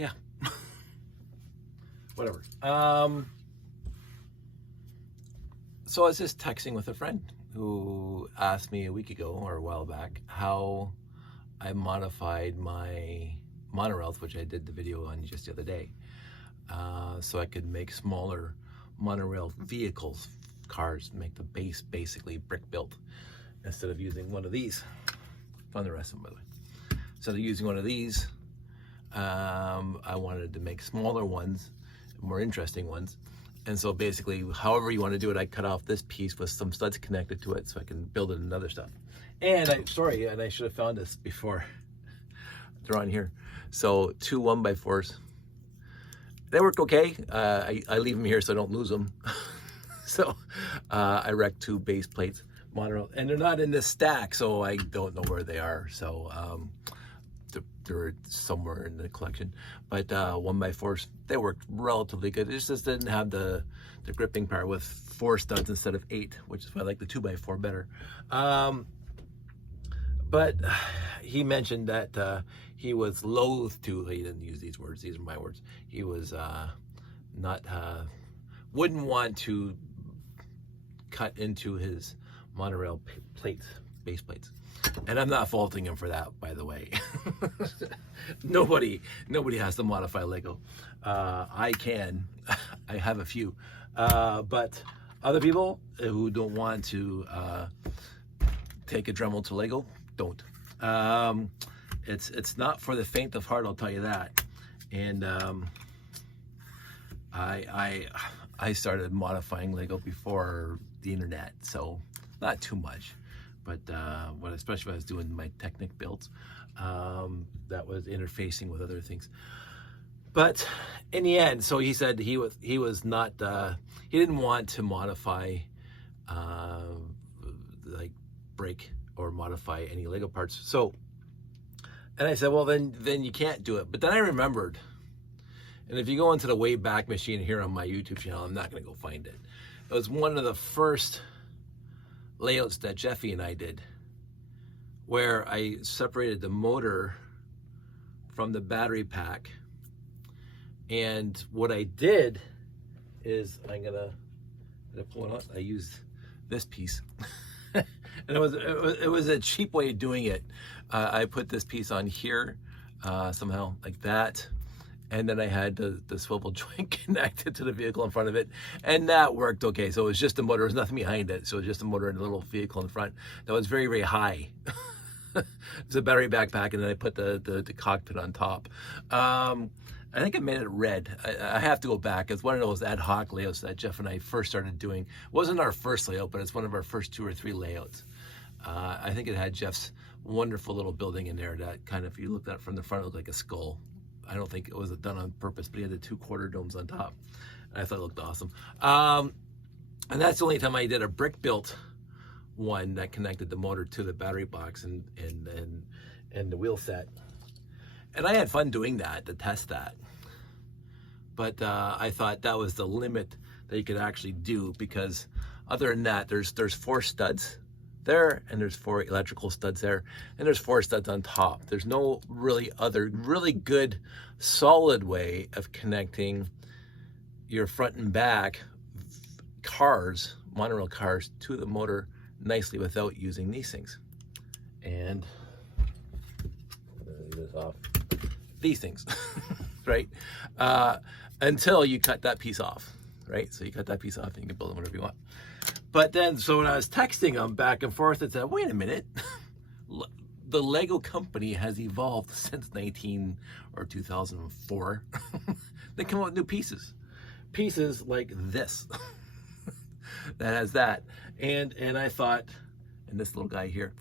yeah. Whatever. So I was just texting with a friend who asked me a week ago or a while back how I modified my monorails, which I did the video on just the other day, so I could make smaller monorail vehicles, cars, make the base basically brick built instead of using one of these. Found the rest of them, by the way. Instead of using one of these, I wanted to make smaller ones, more interesting ones. And so basically, however you want to do it, I cut off this piece with some studs connected to it so I can build it in other stuff. And I should have found this before. They're on here. So 2 1x4s. They work okay. I leave them here so I don't lose them. So I wrecked 2 base plates, monorail, and they're not in this stack, so I don't know where they are. So they're somewhere in the collection. But 1x4s, they worked relatively good. It just didn't have the gripping power with 4 studs instead of 8, which is why I like the 2x4 better. But he mentioned that he was loath to, he didn't use these words, these are my words. He was wouldn't want to cut into his monorail plates, base plates. And I'm not faulting him for that, by the way. Nobody has to modify Lego. I can, I have a few. But other people who don't want to take a Dremel to Lego, don't. It's not for the faint of heart, I'll tell you that. And I started modifying Lego before the internet, so not too much. But especially when I was doing my Technic builds, that was interfacing with other things. But in the end, so he said he was not, he didn't want to modify, like break or modify any Lego parts. So, and I said, well, then you can't do it. But then I remembered, and if you go into the Wayback Machine here on my YouTube channel, I'm not going to go find it. It was one of the first layouts that Jeffy and I did, where I separated the motor from the battery pack. And what I did is I'm gonna pull it out. I used this piece, and it was a cheap way of doing it. I put this piece on here somehow like that, and then I had the swivel joint connected to the vehicle in front of it, and that worked okay. So it was just the motor, there was nothing behind it. So it was just a motor and a little vehicle in front that was very, very high. It was a battery backpack, and then I put the cockpit on top. I think I made it red. I have to go back. It's one of those ad hoc layouts that Jeff and I first started doing. It wasn't our first layout, but it's one of our first 2 or 3 layouts. I think it had Jeff's wonderful little building in there that kind of, if you looked at it from the front, it looked like a skull. I don't think it was done on purpose, but he had the 2 quarter domes on top. I thought it looked awesome. And that's the only time I did a brick built one that connected the motor to the battery box and the wheel set. And I had fun doing that, to test that. But I thought that was the limit that you could actually do, because other than that, there's 4 studs there, and there's 4 electrical studs there, and there's 4 studs on top. There's no really good solid way of connecting your front and back cars, monorail cars, to the motor nicely without using these things. And I'm gonna leave this off. These things, right? Until you cut that piece off, right? So you cut that piece off and you can build them whatever you want. But then, so when I was texting them back and forth, it said, wait a minute, the Lego company has evolved since 2004. They come out with new pieces like this, that has that. And I thought, and this little guy here,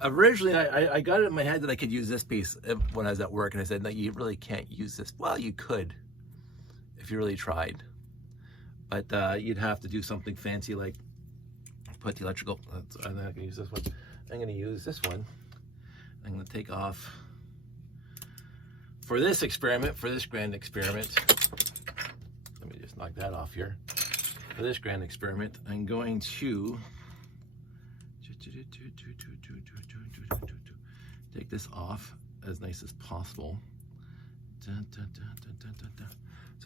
originally, I got it in my head that I could use this piece when I was at work, and I said, no, you really can't use this. Well, you could, if you really tried. But you'd have to do something fancy, like put the electrical, I'm not gonna use this one. I'm gonna use this one. I'm gonna take off, for this experiment, for this grand experiment, let me just knock that off here. For this grand experiment, I'm going to take this off as nice as possible. So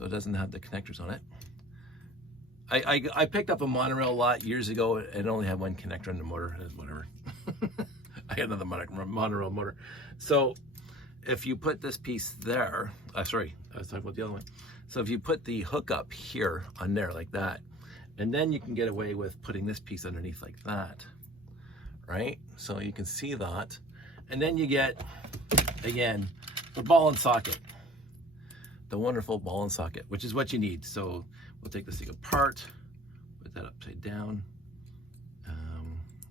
it doesn't have the connectors on it. I picked up a Monorail lot years ago and only had one connector on the motor. Whatever. I had another Monorail motor. So if you put this piece there, sorry, I was talking about the other one. So if you put the hook up here on there like that, and then you can get away with putting this piece underneath like that, right? So you can see that. And then you get, again, the ball and socket, the wonderful ball and socket, which is what you need. So we'll take this thing apart, put that upside down,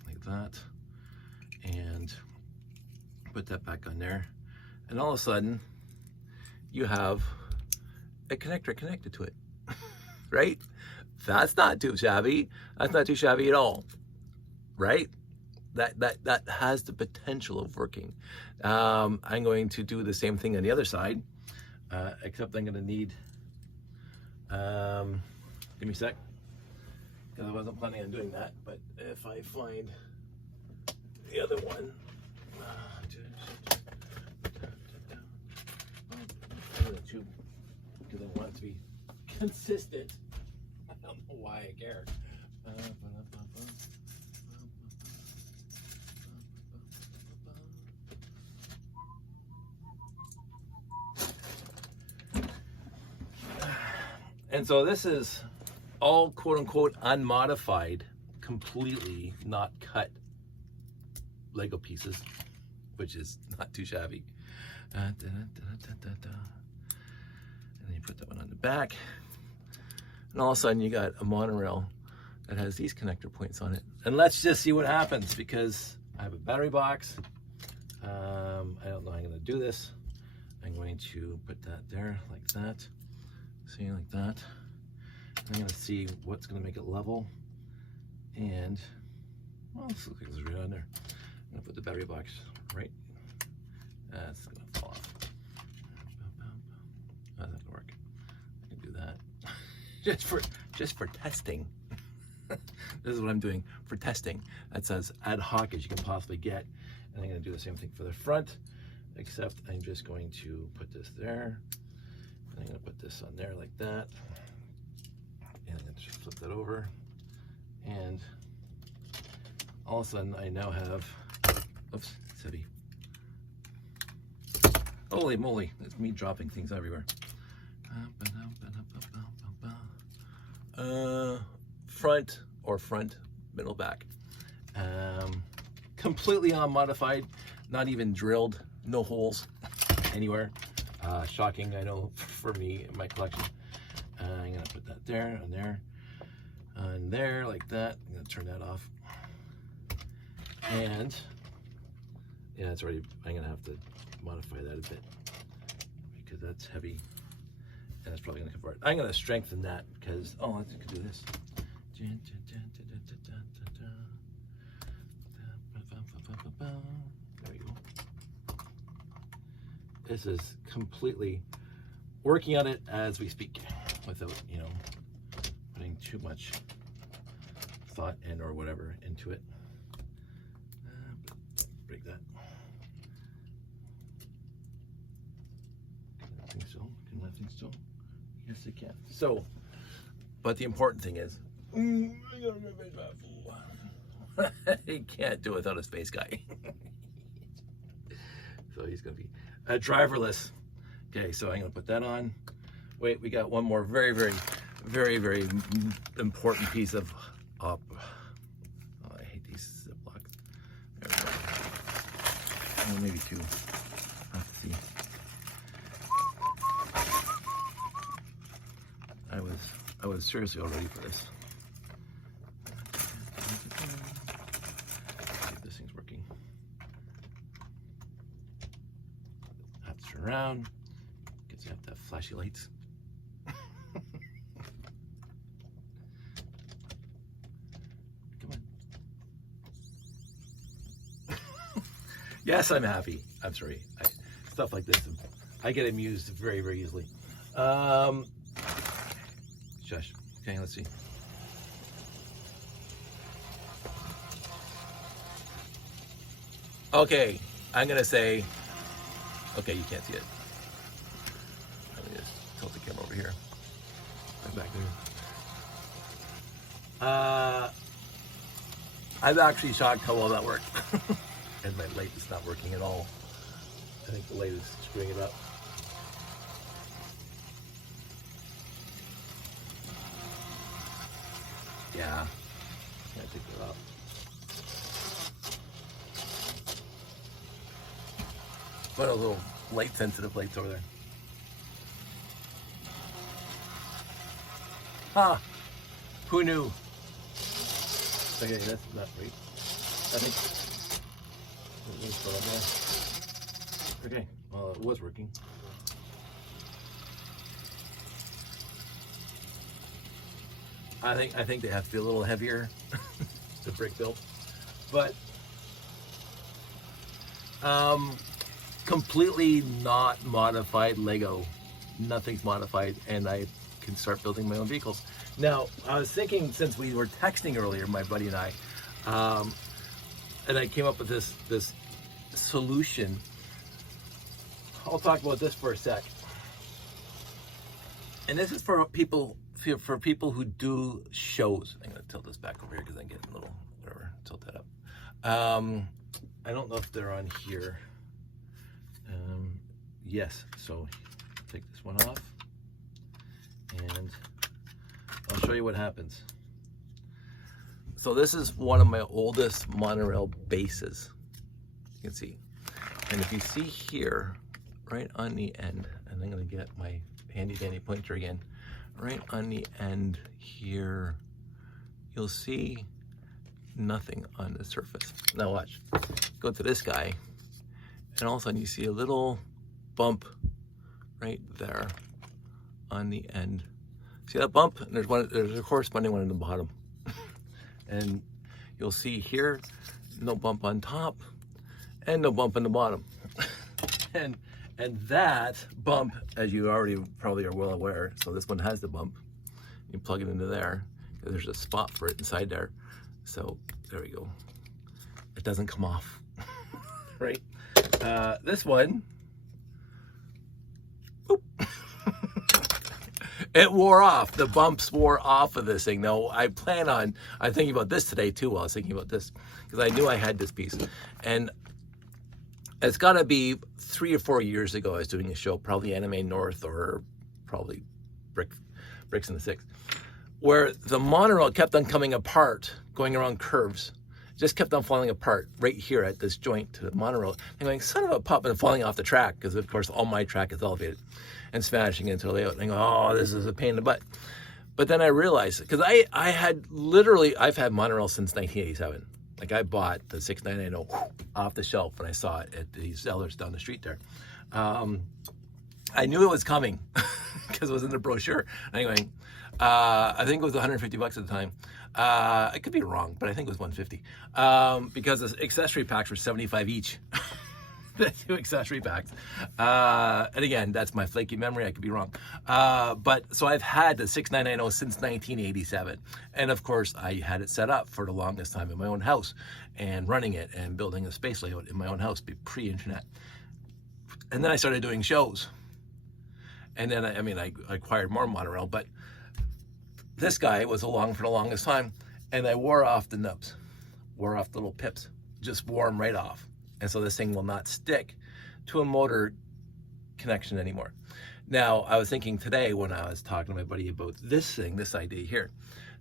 like that, and put that back on there. And all of a sudden, you have a connector connected to it, right? That's not too shabby. That's not too shabby at all, right? That has the potential of working. I'm going to do the same thing on the other side, except I'm going to need, give me a sec, because I wasn't planning on doing that, but if I find the other one, because I want it to be consistent. I don't know why I care. And so this is all quote unquote unmodified, completely not cut Lego pieces, which is not too shabby. And then you put that one on the back, and all of a sudden you got a monorail that has these connector points on it. And let's just see what happens, because I have a battery box. I don't know how I'm going to do this. I'm going to put that there like that. See, like that. I'm going to see what's going to make it level. And, well, this looks like it's right on there. I'm going to put the battery box right. That's going to fall off. That's not going to work. I can do that. just for testing. This is what I'm doing for testing. That's as ad hoc as you can possibly get. And I'm going to do the same thing for the front, except I'm just going to put this there. And I'm going to put this on there like that. And I'm going to just flip that over. And all of a sudden I now have, oops, it's heavy. Holy moly, that's me dropping things everywhere. Front or front, middle, back. Completely unmodified, not even drilled, no holes anywhere. Shocking, I know, for me in my collection. I'm gonna put that there, on there, like that. I'm gonna turn that off. And yeah, it's already, I'm gonna have to modify that a bit because that's heavy and it's probably gonna come apart. I'm gonna strengthen that because, oh, I could do this. There we go. This is completely working on it as we speak without, you know, putting too much thought and or whatever into it. Break that. Can that thing still? Can that thing still? Yes, it can. So, but the important thing is, he can't do it without a space guy. So he's going to be driverless. Okay, so I'm going to put that on. Wait, we got one more very, very, very, very important piece of oh, I hate these Ziplocs. There we go. Oh, maybe two. Let's see. I was seriously all ready for this. See if this thing's working. I have to turn around because you have to have flashy lights. Come on. Yes, I'm happy. I'm sorry. Stuff like this, I get amused very, very easily. Shush. Okay, let's see. Okay, I'm gonna say, okay, you can't see it. Let me just tilt the camera over here. Right back there. I'm actually shocked how well that worked. And my light is not working at all. I think the light is screwing it up. Yeah, can't take that off. What a little light sensitive lights over there. Huh, who knew? Okay, that's not right. I think it's still on there. Okay, well, it was working. I think they have to be a little heavier to brick built, but completely not modified Lego. Nothing's modified, and I can start building my own vehicles. Now, I was thinking, since we were texting earlier, my buddy and I, and I came up with this solution. I'll talk about this for a sec. And this is for people who do shows. I'm gonna tilt this back over here because I'm getting a little, whatever, tilt that up. I don't know if they're on here. Yes, so take this one off and I'll show you what happens. So this is one of my oldest monorail bases, you can see. And if you see here, right on the end, and I'm gonna get my handy dandy pointer again, right on the end here, you'll see nothing on the surface. Now watch, go to this guy, and all of a sudden you see a little bump right there on the end. See that bump? And there's a corresponding one in the bottom. And you'll see here, no bump on top and no bump in the bottom. and that bump, as you already probably are well aware, so this one has the bump. You plug it into there, there's a spot for it inside there. So there we go. It doesn't come off, right? This one, boop. It wore off. The bumps wore off of this thing. Now, I'm thinking about this today too while I was thinking about this, because I knew I had this piece. And it's gotta be 3 or 4 years ago, I was doing a show, probably Anime North or probably Bricks in the Six, where the monorail kept on coming apart, going around curves. Just kept on falling apart right here at this joint to the monorail. I'm going, son of a pup, and falling off the track, because of course all my track is elevated, and smashing into the layout. And I go, oh, this is a pain in the butt. But then I realized, because I've had monorail since 1987. Like, I bought the 6990 off the shelf when I saw it at the sellers down the street there. I knew it was coming because it was in the brochure. Anyway, I think it was 150 bucks at the time. I could be wrong, but I think it was 150 because the accessory packs were 75 each. The 2 accessory packs. And again, that's my flaky memory. I could be wrong. But so I've had the 6990 since 1987. And of course, I had it set up for the longest time in my own house and running it and building a space layout in my own house pre-internet. And then I started doing shows. And then, I acquired more monorail, but this guy was along for the longest time, and I wore off the nubs, wore off the little pips, just wore them right off. And so this thing will not stick to a motor connection anymore. Now, I was thinking today when I was talking to my buddy about this thing, this idea here,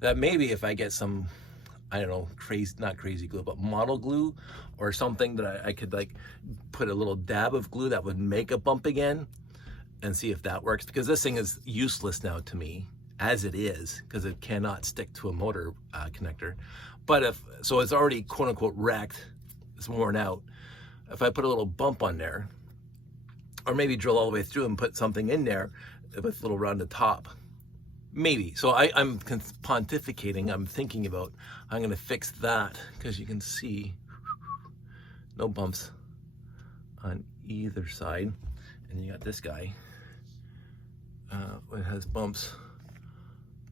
that maybe if I get some, I don't know, not crazy glue, but model glue or something that I could like put a little dab of glue that would make a bump again and see if that works. Because this thing is useless now to me as it is, because it cannot stick to a motor connector. But so it's already quote unquote wrecked, it's worn out. If I put a little bump on there, or maybe drill all the way through and put something in there with a little rounded top, maybe. So I'm pontificating, I'm thinking about, I'm gonna fix that, because you can see no bumps on either side. And you got this guy, it has bumps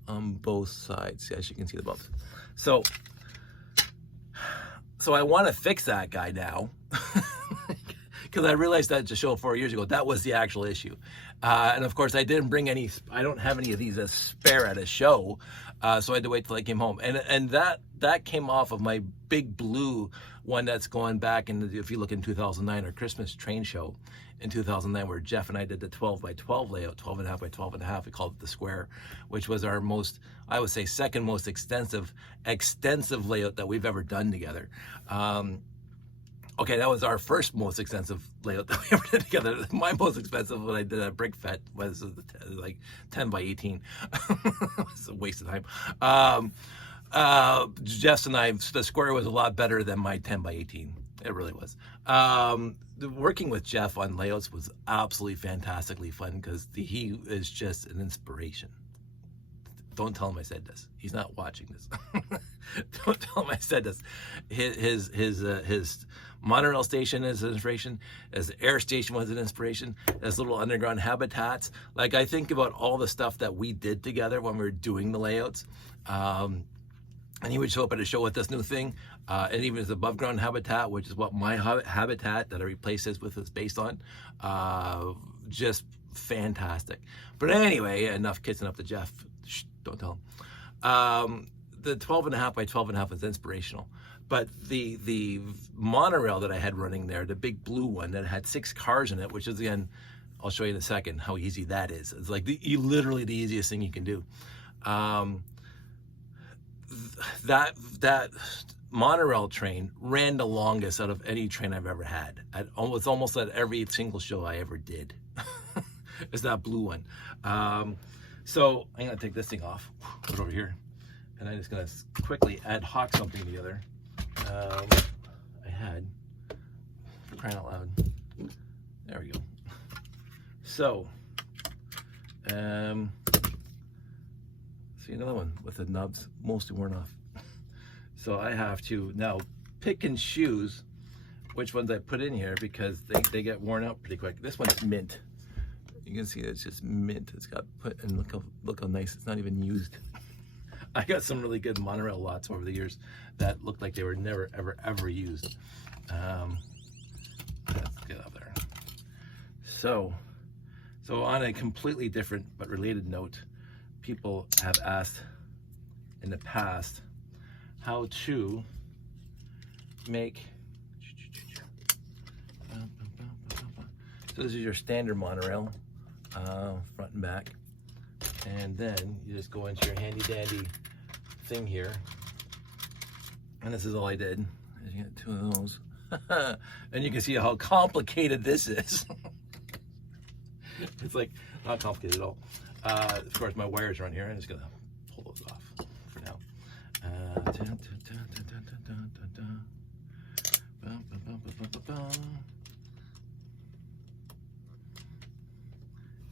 on both sides, as you can see the bumps. So I want to fix that guy now, because I realized that at the show 4 years ago, that was the actual issue. And of course, I didn't bring any, I don't have any of these as spare at a show, so I had to wait till I came home. And that came off of my big blue one that's going back, and if you look in 2009, our Christmas train show in 2009, where Jeff and I did the 12 by 12 layout, 12 and a half by 12 and a half, we called it the square, which was our most, I would say, second most extensive layout that we've ever done together. Okay, that was our first most extensive layout that we ever did together. My most expensive when I did at BrickFet was like 10 by 18. It's a waste of time. Jess and I, the square was a lot better than my 10 by 18. It really was. Working with Jeff on layouts was absolutely fantastically fun because he is just an inspiration. Don't tell him I said this. He's not watching this. Don't tell him I said this. His monorail station is an inspiration. His air station was an inspiration. His little underground habitats. Like, I think about all the stuff that we did together when we were doing the layouts. And he would show up at a show with this new thing, and even his above ground habitat, which is what my habitat that I replaced his with is based on. Just fantastic. But anyway, enough kissing up to Jeff. Shh, don't tell him. The 12 and a half by 12 and a half is inspirational. But the monorail that I had running there, the big blue one that had 6 cars in it, which is, again, I'll show you in a second how easy that is. It's like literally the easiest thing you can do. That monorail train ran the longest out of any train I've ever had. It's almost at every single show I ever did. It's that blue one. So I'm gonna take this thing off, put it over here, and I'm just gonna quickly ad hoc something together. I had, crying out loud. There we go. So, see another one with the nubs mostly worn off. So I have to now pick and choose which ones I put in here because they get worn out pretty quick. This one's mint. You can see it's just mint. It's got put, and look how nice. It's not even used. I got some really good monorail lots over the years that looked like they were never, ever used. Let's get up there. So on a completely different but related note, people have asked in the past how to make, so this is your standard monorail, front and back, and then you just go into your handy dandy thing here, and this is all I did. You get 2 of those, and you can see how complicated this is. It's like not complicated at all. Of course, my wires are on here. I'm just gonna pull those off for now.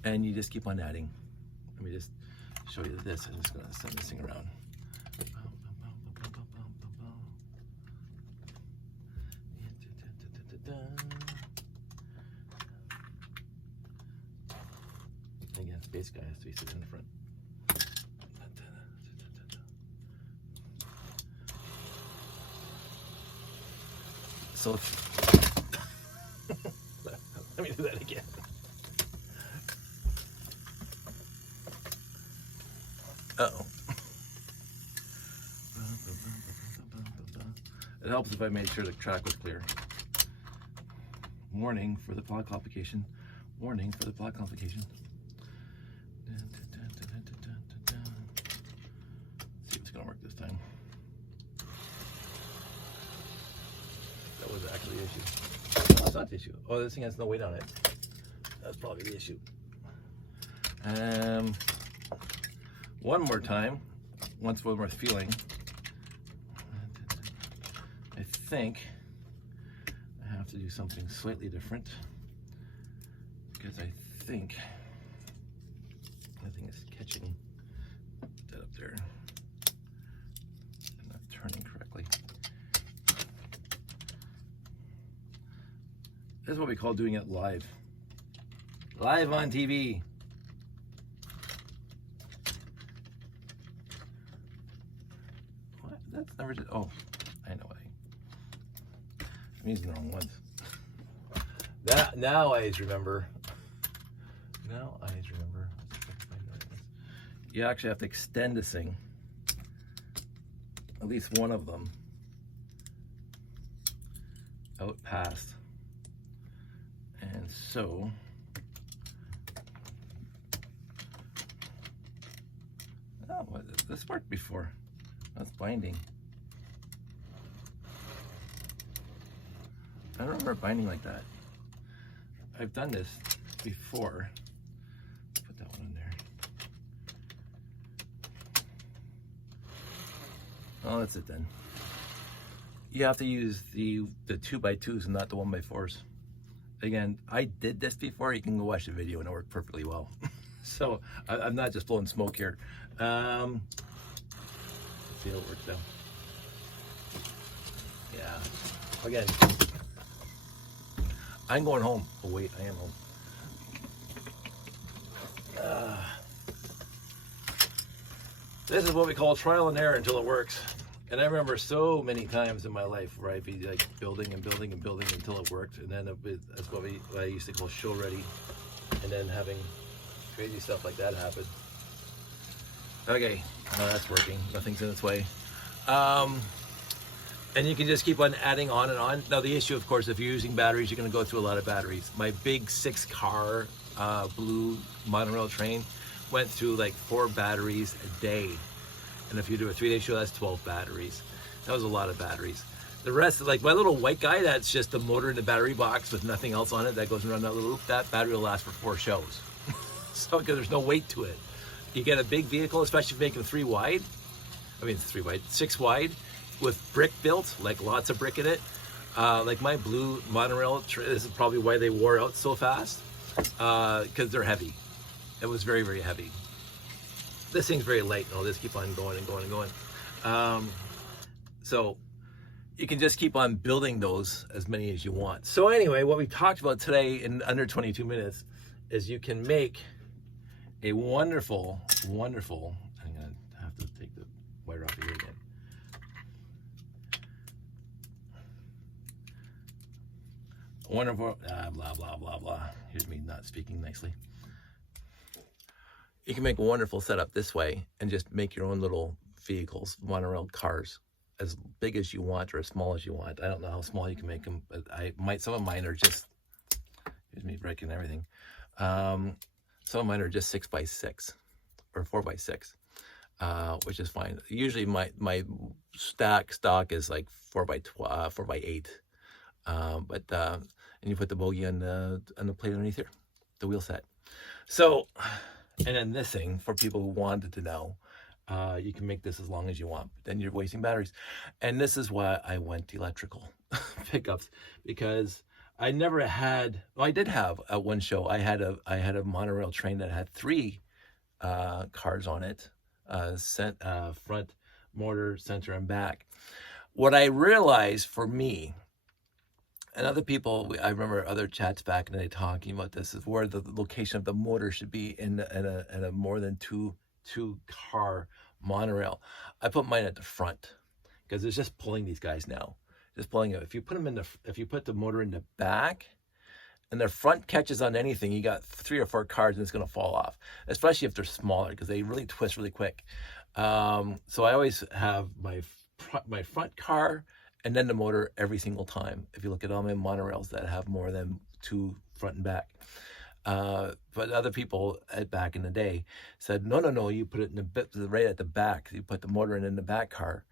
And you just keep on adding. Let me just show you this. I'm just gonna send this thing around. Again, space guy has to be sitting in the front. So let me do that again. Uh-oh. It helps if I made sure the track was clear. Warning for the plot complication. Warning for the plot complication. See if it's gonna work this time. That was actually the issue. No, it's not the issue. Oh, this thing has no weight on it. That's probably the issue. One more time, once one more feeling. I think I have to do something slightly different because I think nothing is catching that up there. I'm not turning correctly. This is what we call doing it live. Live on TV. What? That's never did. Oh, I know. I'm using the wrong ones. Now I remember. Now I remember. You actually have to extend this thing. At least one of them out past. And so this worked before. That's binding. I don't remember binding like that. I've done this before. Put that one in there. Oh, that's it then. You have to use the 2x2s and not the 1x4s. Again, I did this before. You can go watch the video and it worked perfectly well. So I'm not just blowing smoke here. Let's see how it works out. Yeah. Again, I'm going home. Oh wait, I am home. This is what we call trial and error until it works. And I remember so many times in my life where I'd be like building and building and building until it worked, and then that's what I used to call show ready, and then having crazy stuff like that happen. Okay, that's working. Nothing's in its way. And you can just keep on adding on and on. Now the issue, of course, if you're using batteries, you're going to go through a lot of batteries. My big 6-car blue monorail train went through like 4 batteries a day. And if you do a 3-day show, that's 12 batteries. That was a lot of batteries. The rest, like my little white guy, that's just the motor in the battery box with nothing else on it that goes around that little loop. That battery will last for 4 shows. So, because there's no weight to it. You get a big vehicle, especially if you make them 3 wide. I mean, 3 wide, 6 wide, with brick built, like lots of brick in it. Like my blue monorail, this is probably why they wore out so fast, because they're heavy. It was very, very heavy. This thing's very light, and I'll just keep on going and going and going. So you can just keep on building those as many as you want. So anyway, what we talked about today in under 22 minutes is you can make a wonderful, wonderful, I'm gonna have to take the wire off of here again. Wonderful, blah, blah, blah, blah. Here's me not speaking nicely. You can make a wonderful setup this way and just make your own little vehicles, monorail cars, as big as you want or as small as you want. I don't know how small you can make them, but some of mine are just, here's me breaking everything. Some of mine are just 6x6 or 4x6, which is fine. Usually my stock is like 4x12, 4x8. And you put the bogey on the plate underneath here, the wheel set. So, and then this thing, for people who wanted to know, you can make this as long as you want, but then you're wasting batteries. And this is why I went electrical pickups, because I never had, well, I did have at one show, I had a monorail train that had 3 cars on it, front, motor, center, and back. What I realized for me, and other people, I remember other chats back in the day talking about this, is where the location of the motor should be in a more than two car monorail. I put mine at the front because it's just pulling these guys now, just pulling it. If you put the motor in the back, and the front catches on anything, you got 3 or 4 cars and it's going to fall off, especially if they're smaller because they really twist really quick. So I always have my front car and then the motor every single time. If you look at all my monorails that have more than 2 front and back. But other people back in the day said, no, you put it in right at the back. You put the motor in the back car.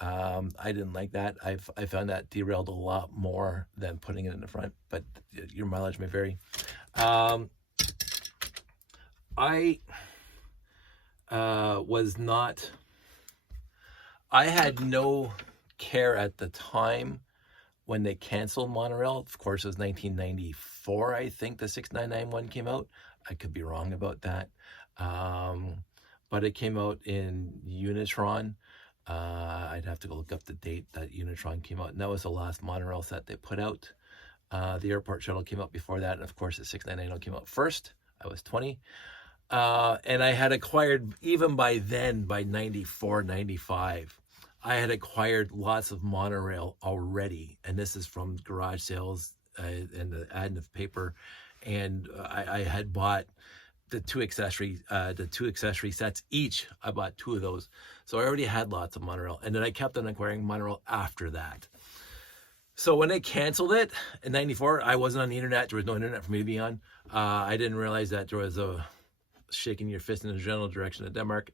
I didn't like that. I found that derailed a lot more than putting it in the front, but your mileage may vary. I had no care at the time when they canceled monorail. Of course, it was 1994, I think the 6991 came out. I could be wrong about that. But it came out in Unitron. I'd have to go look up the date that Unitron came out, and that was the last monorail set they put out. The airport shuttle came out before that, and of course the 6990 came out first. I was 20. And I had acquired, even by then, by 94, 95, I had acquired lots of monorail already, and this is from garage sales and the additive paper, and I had bought the two accessory sets each. I bought 2 of those, so I already had lots of monorail, and then I kept on acquiring monorail after that. So when they canceled it in '94, I wasn't on the internet. There was no internet for me to be on. I didn't realize that there was a shaking your fist in the general direction of Denmark,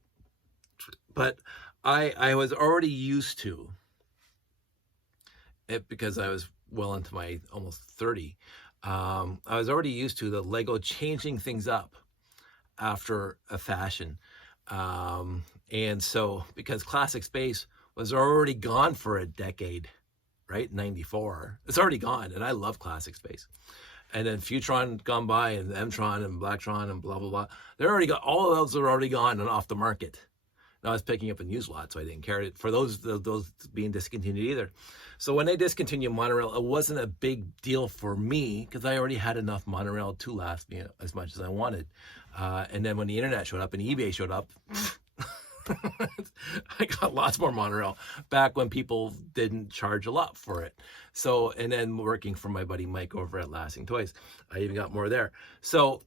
but I was already used to it because I was well into my almost 30. I was already used to the Lego changing things up after a fashion. And so because Classic Space was already gone for a decade, right? 94, it's already gone. And I love Classic Space. And then Futron gone by, and Mtron and Blacktron and blah, blah, blah. They're already got, all of those are already gone and off the market. Now I was picking up a used lot, so I didn't care for those being discontinued either. So when they discontinued monorail, it wasn't a big deal for me because I already had enough monorail to last me as much as I wanted. And then when the internet showed up and eBay showed up, I got lots more monorail back when people didn't charge a lot for it. So, and then working for my buddy Mike over at Lasting Toys, I even got more there. So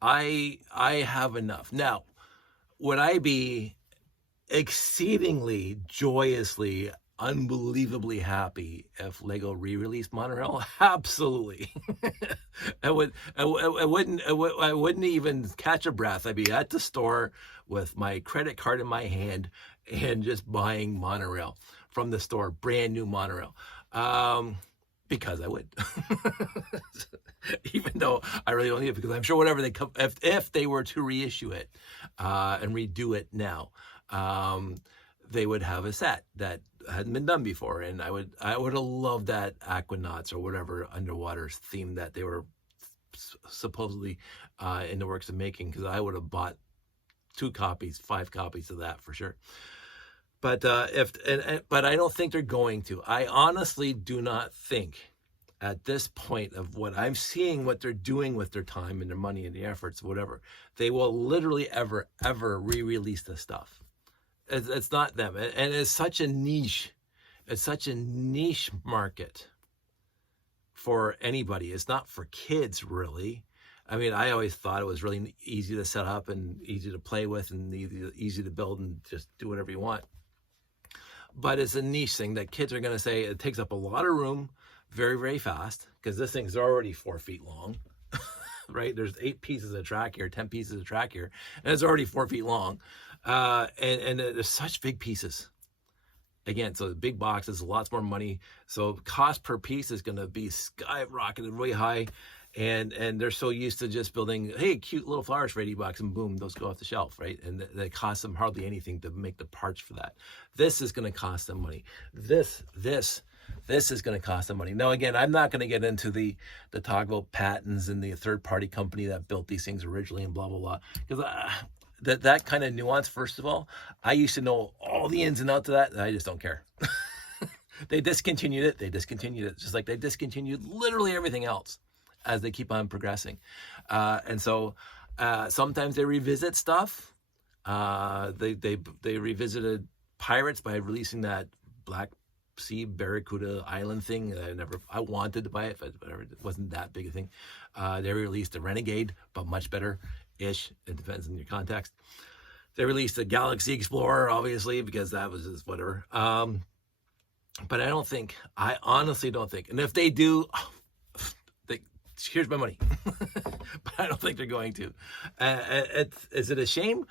I have enough. Now, would I be exceedingly, joyously, unbelievably happy if Lego re-released monorail? Absolutely. I wouldn't even catch a breath. I'd be at the store with my credit card in my hand and just buying monorail from the store, brand new monorail. Because I would. Even though I really don't need it, because I'm sure whatever they come, if they were to reissue it and redo it now, they would have a set that hadn't been done before, and I would have loved that Aquanauts or whatever underwater theme that they were supposedly in the works of making, because I would have bought 2 copies, 5 copies of that for sure. But but I don't think they're going to. I honestly do not think at this point of what I'm seeing, what they're doing with their time and their money and the efforts, whatever, they will literally ever re-release this stuff. It's not them. And it's such a niche. It's such a niche market for anybody. It's not for kids, really. I mean, I always thought it was really easy to set up and easy to play with and easy to build and just do whatever you want. But it's a niche thing that kids are going to say it takes up a lot of room very, very fast, because this thing's already 4 feet long, right? There's 8 pieces of track here, 10 pieces of track here, and it's already 4 feet long. And there's such big pieces. Again, so the big boxes, lots more money. So cost per piece is going to be skyrocketed way high. And they're so used to just building, hey, cute little flowers for $80, and boom, those go off the shelf, right? And that costs them hardly anything to make the parts for that. This is going to cost them money. This is going to cost them money. Now, again, I'm not going to get into the talk about patents and the third-party company that built these things originally and blah, blah, blah. Because that kind of nuance, first of all, I used to know all the ins and outs of that, and I just don't care. They discontinued it, just like they discontinued literally everything else as they keep on progressing. And so sometimes they revisit stuff. They revisited Pirates by releasing that Black Sea Barracuda Island thing. I wanted to buy it, but whatever, it wasn't that big a thing. They released a Renegade, but much better-ish. It depends on your context. They released a Galaxy Explorer, obviously, because that was just whatever. But I honestly don't think, and if they do, here's my money. But I don't think they're going to. Is it a shame?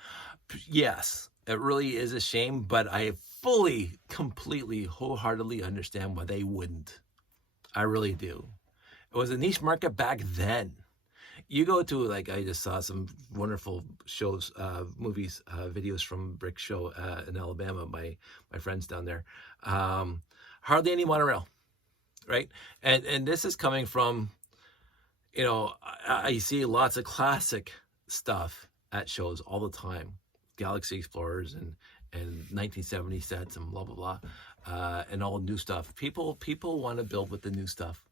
Yes, it really is a shame, but I fully, completely, wholeheartedly understand why they wouldn't. I really do. It was a niche market back then. You go to, like, I just saw some wonderful shows, movies, videos from Brick Show in Alabama, my friends down there. Hardly any monorail, right? And this is coming from, you know, I see lots of classic stuff at shows all the time. Galaxy Explorers and 1970 sets and blah, blah, blah, and all new stuff. People want to build with the new stuff.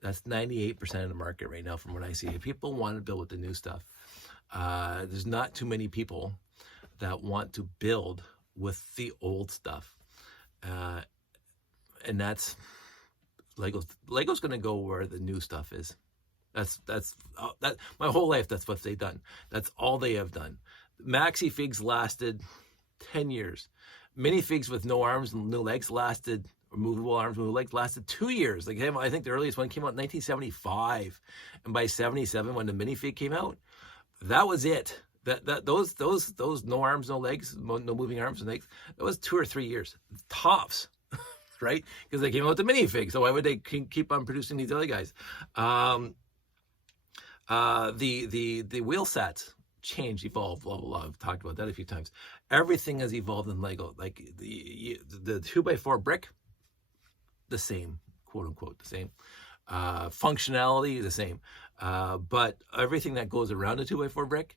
That's 98% of the market right now from what I see. People want to build with the new stuff. There's not too many people that want to build with the old stuff. And that's Lego's going to go where the new stuff is. That my whole life. That's what they've done. That's all they have done. Maxi figs lasted 10 years. Minifigs with no arms and no legs lasted, or movable arms, movable legs lasted 2 years. Like, I think the earliest one came out in 1975, and by 77, when the minifig came out, that was it. Those no arms, no legs, no moving arms and legs. That was 2 or 3 years tops, right? Because they came out with the minifig. So why would they keep on producing these other guys? The wheel sets change, evolve, blah, blah, blah. I've talked about that a few times. Everything has evolved in Lego. Like the 2x4 brick, the same, quote unquote, the same. Functionality, the same. But everything that goes around the 2x4 brick,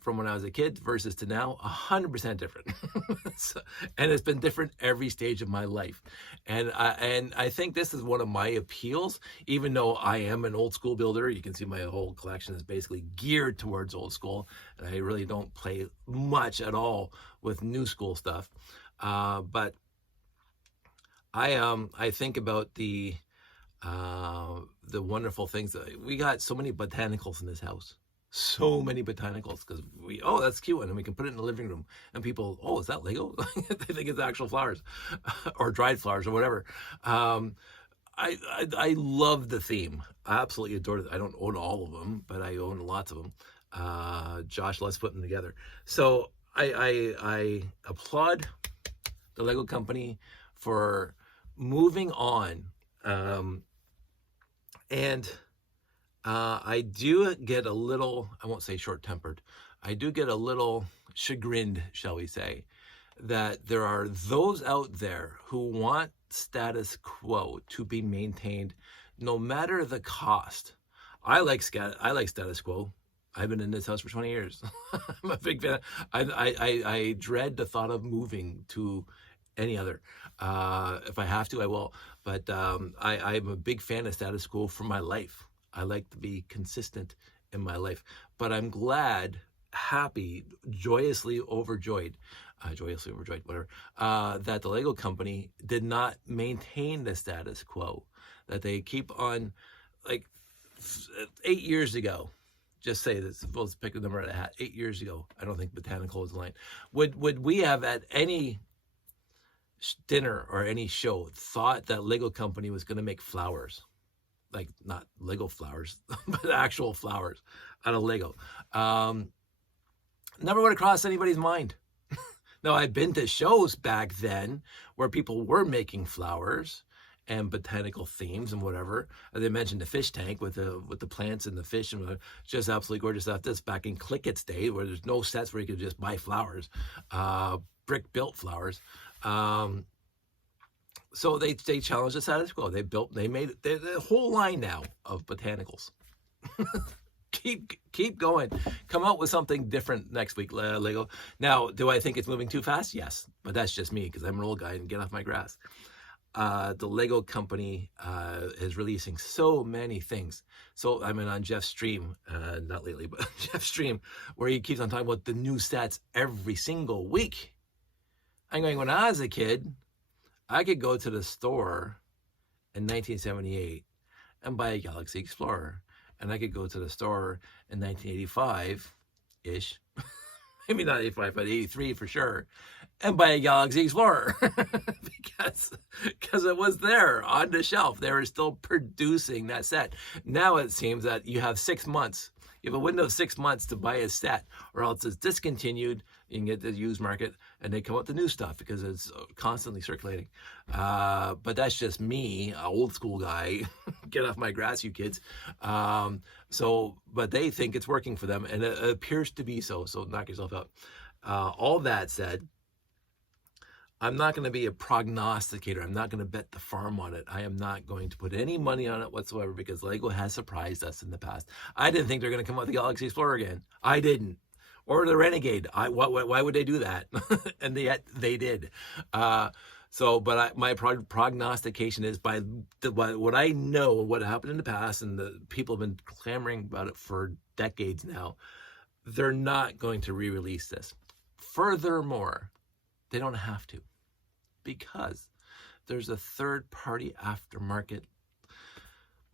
from when I was a kid versus to now, 100% different. And it's been different every stage of my life. And I think this is one of my appeals, even though I am an old school builder. You can see my whole collection is basically geared towards old school. And I really don't play much at all with new school stuff. But I think about the wonderful things. We got so many botanicals in this house. So many botanicals, because that's cute, and we can put it in the living room, and people, is that Lego? They think it's actual flowers or dried flowers or whatever. I love the theme. I absolutely adore it. I don't own all of them, but I own lots of them. Josh loves putting them together. So I applaud the Lego company for moving on, and I do get a little, I won't say short-tempered, I do get a little chagrined, shall we say, that there are those out there who want status quo to be maintained no matter the cost. I like status quo. I've been in this house for 20 years. I'm a big fan. I dread the thought of moving to any other. If I have to, I will. But I'm a big fan of status quo for my life. I like to be consistent in my life, but I'm glad, happy, joyously overjoyed, whatever, that the Lego company did not maintain the status quo, that they keep on, like 8 years ago, just say this, let's pick a number out of a hat, 8 years ago, I don't think botanical is the line. Would we have at any dinner or any show thought that Lego company was going to make flowers? Like not Lego flowers, but actual flowers out of Lego. Never would have crossed anybody's mind. Now, I've been to shows back then where people were making flowers and botanical themes and whatever. They mentioned the fish tank with the plants and the fish, and just absolutely gorgeous stuff. This back in Clickett's day, where there's no sets where you could just buy flowers, brick built flowers. So they challenged the status quo. They made the whole line now of botanicals. keep going. Come out with something different next week, Lego. Now, do I think it's moving too fast? Yes, but that's just me because I'm an old guy and get off my grass. The Lego company is releasing so many things. So I'm on Jeff's stream, not lately, but Jeff's stream, where he keeps on talking about the new sets every single week. I'm going, when I was a kid, I could go to the store in 1978 and buy a Galaxy Explorer. And I could go to the store in 1985-ish, maybe not 85, but 83 for sure, and buy a Galaxy Explorer because it was there on the shelf. They were still producing that set. Now it seems that you have 6 months. You have a window of 6 months to buy a set, or else it's discontinued. You can get the used market, and they come out with the new stuff because it's constantly circulating. But that's just me, an old school guy. Get off my grass, you kids. But they think it's working for them, and it appears to be so. So knock yourself out. All that said, I'm not going to be a prognosticator. I'm not going to bet the farm on it. I am not going to put any money on it whatsoever because Lego has surprised us in the past. I didn't think they're going to come out with the Galaxy Explorer again. I didn't. Or the Renegade. Why would they do that? And yet they did. My prognostication is by what I know, what happened in the past, and the people have been clamoring about it for decades now, they're not going to re-release this. Furthermore, they don't have to, because there's a third-party aftermarket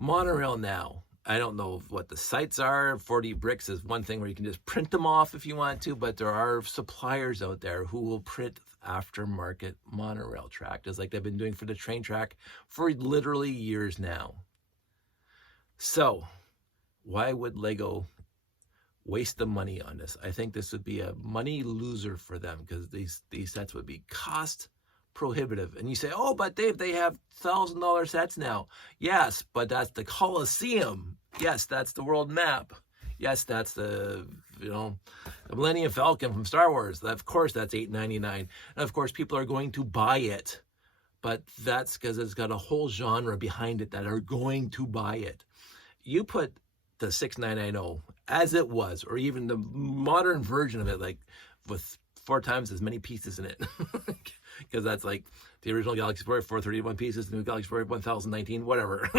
Monorail now. I don't know what the sites are. 4D Bricks is one thing where you can just print them off if you want to, but there are suppliers out there who will print aftermarket monorail track, just like they've been doing for the train track for literally years now. So why would Lego waste the money on this? I think this would be a money loser for them, because these sets would be cost prohibitive. And you say, oh, but Dave, they have $1,000 sets now. Yes, but that's the Colosseum. Yes, that's the world map. Yes, that's the the Millennium Falcon from Star Wars. Of course, that's $8.99. And of course, people are going to buy it. But that's because it's got a whole genre behind it that are going to buy it. You put the 6990 as it was, or even the modern version of it, like with 4 times as many pieces in it, because that's like the original Galaxy Sport, 431 pieces, the new Galaxy Sport 1019, whatever.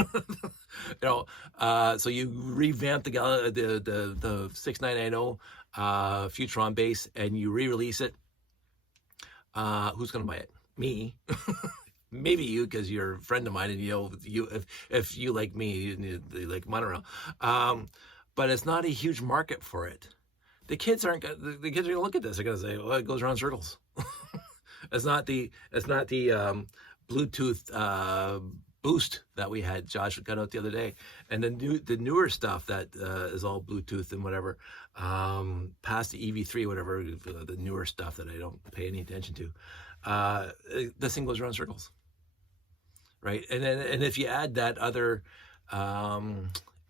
So you revamp the 6990 Futron base, and you re-release it. Who's going to buy it? Me. Maybe you, because you're a friend of mine, and if you like me, you like Monorail. But it's not a huge market for it. The kids are gonna look at this. They're gonna say, "Well, it goes around circles." It's not the Bluetooth boost that we had. Josh got out the other day, and the newer stuff that is all Bluetooth and whatever, past the EV3, whatever, the newer stuff that I don't pay any attention to. This thing goes around circles, right? And if you add that other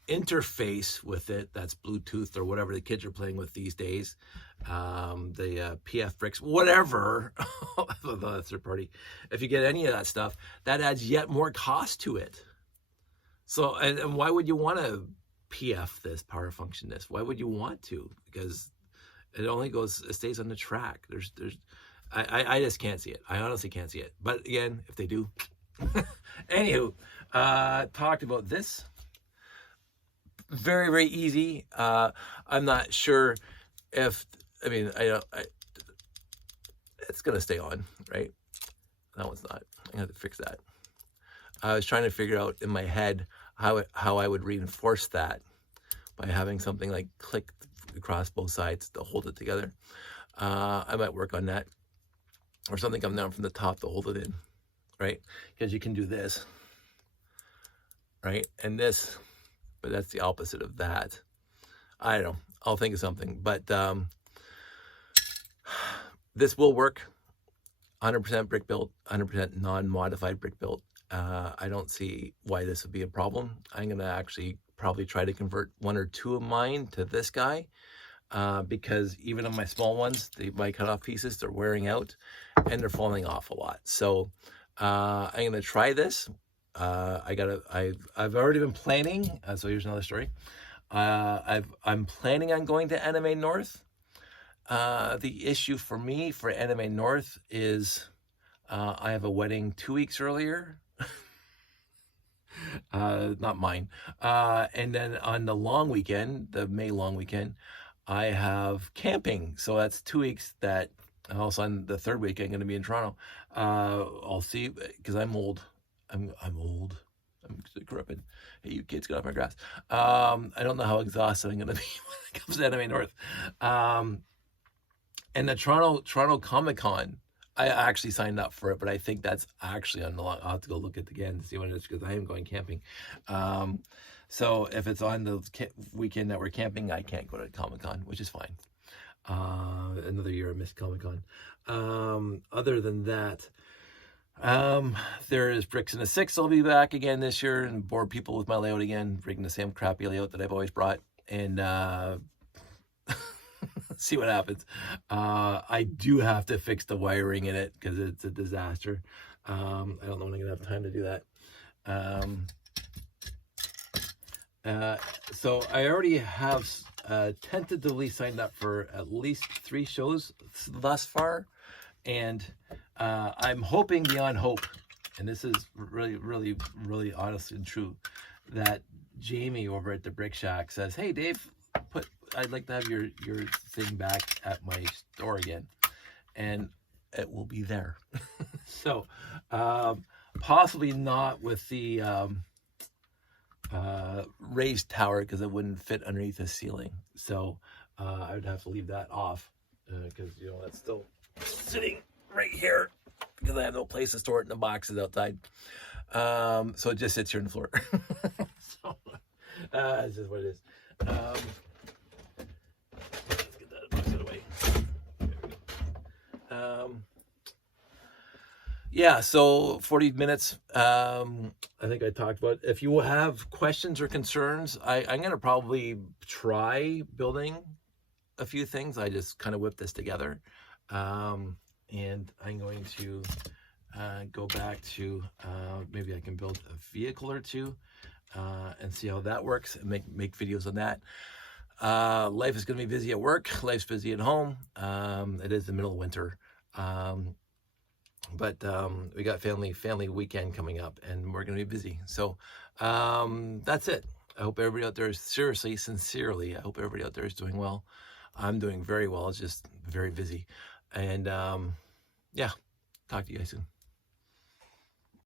interface with it, that's Bluetooth or whatever the kids are playing with these days, the PF bricks, whatever, the third party, if you get any of that stuff, that adds yet more cost to it. So, and why would you want to PF this, power function this? Why would you want to? Because it stays on the track. I just can't see it. I honestly can't see it. But again, if they do. Anywho, talked about this. Very, very easy. I'm not sure if, it's going to stay on, right? That one's not. I have to fix that. I was trying to figure out in my head how I would reinforce that by having something like click across both sides to hold it together. I might work on that, or something come down from the top to hold it in, right? Because you can do this, right? And this, but that's the opposite of that. I don't know. I'll think of something. But this will work. 100% brick built, 100% non-modified brick built. I don't see why this would be a problem. I'm going to actually probably try to convert 1 or 2 of mine to this guy, because even on my small ones, my cutoff pieces, they're wearing out and they're falling off a lot. So I'm going to try this. I've already been planning. So here's another story. I'm planning on going to Anime North. The issue for me for Anime North is I have a wedding 2 weeks earlier. Not mine. And then on the long weekend, the May long weekend, I have camping. So that's 2 weeks that, and also on the third weekend, I'm going to be in Toronto. I'll see, because I'm old. I'm old. I'm decrepit. Hey, you kids, get off my grass. I don't know how exhausted I'm going to be when it comes to Anime North. And the Toronto Comic Con, I actually signed up for it, but I think that's actually on the long. I'll have to go look at it again to see what it is, because I am going camping. So if it's on the weekend that we're camping, I can't go to Comic Con, which is fine. Another year I missed Comic Con. Other than that, there is Bricks in the Six. I'll be back again this year and bore people with my layout again, bringing the same crappy layout that I've always brought, and see what happens. I do have to fix the wiring in it because it's a disaster. I don't know when I'm gonna have time to do that. So I already have tentatively signed up for at least 3 shows thus far, and I'm hoping beyond hope, and this is really, really, really honest and true, that Jamie over at the Brick Shack says, "Hey Dave, I'd like to have your thing back at my store again," and it will be there. So possibly not with the raised tower because it wouldn't fit underneath the ceiling. So I would have to leave that off because you know that's still sitting right here because I have no place to store it in the boxes outside. So it just sits here on the floor. So it's just what it is. Let's get that box out of the way. Yeah, so 40 minutes. I think I talked about. If you have questions or concerns, I'm going to probably try building a few things. I just kind of whipped this together. And I'm going to go back to maybe I can build a vehicle or two and see how that works and make videos on that. Life is going to be busy at work. Life's busy at home. It is the middle of winter. But we got family weekend coming up, and we're going to be busy. So that's it. I hope everybody out there is sincerely, I hope everybody out there is doing well. I'm doing very well. It's just very busy. And yeah, talk to you guys soon.